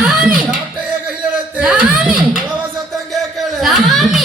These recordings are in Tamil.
சாமி சாமி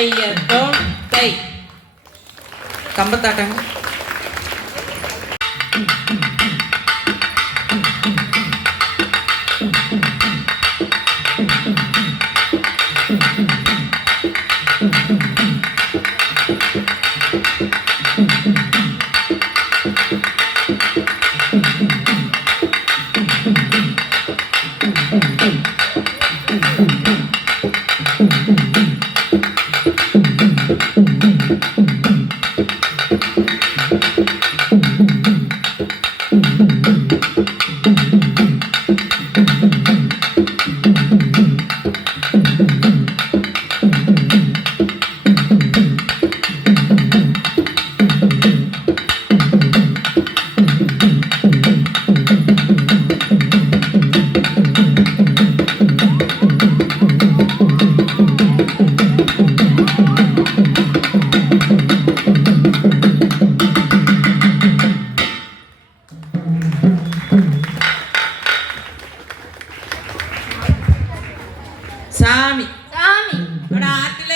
தையத்தோம் தை கம்பத்தாட்டங்க. Mm-hmm. சாமி. சாமி. ஆத்துல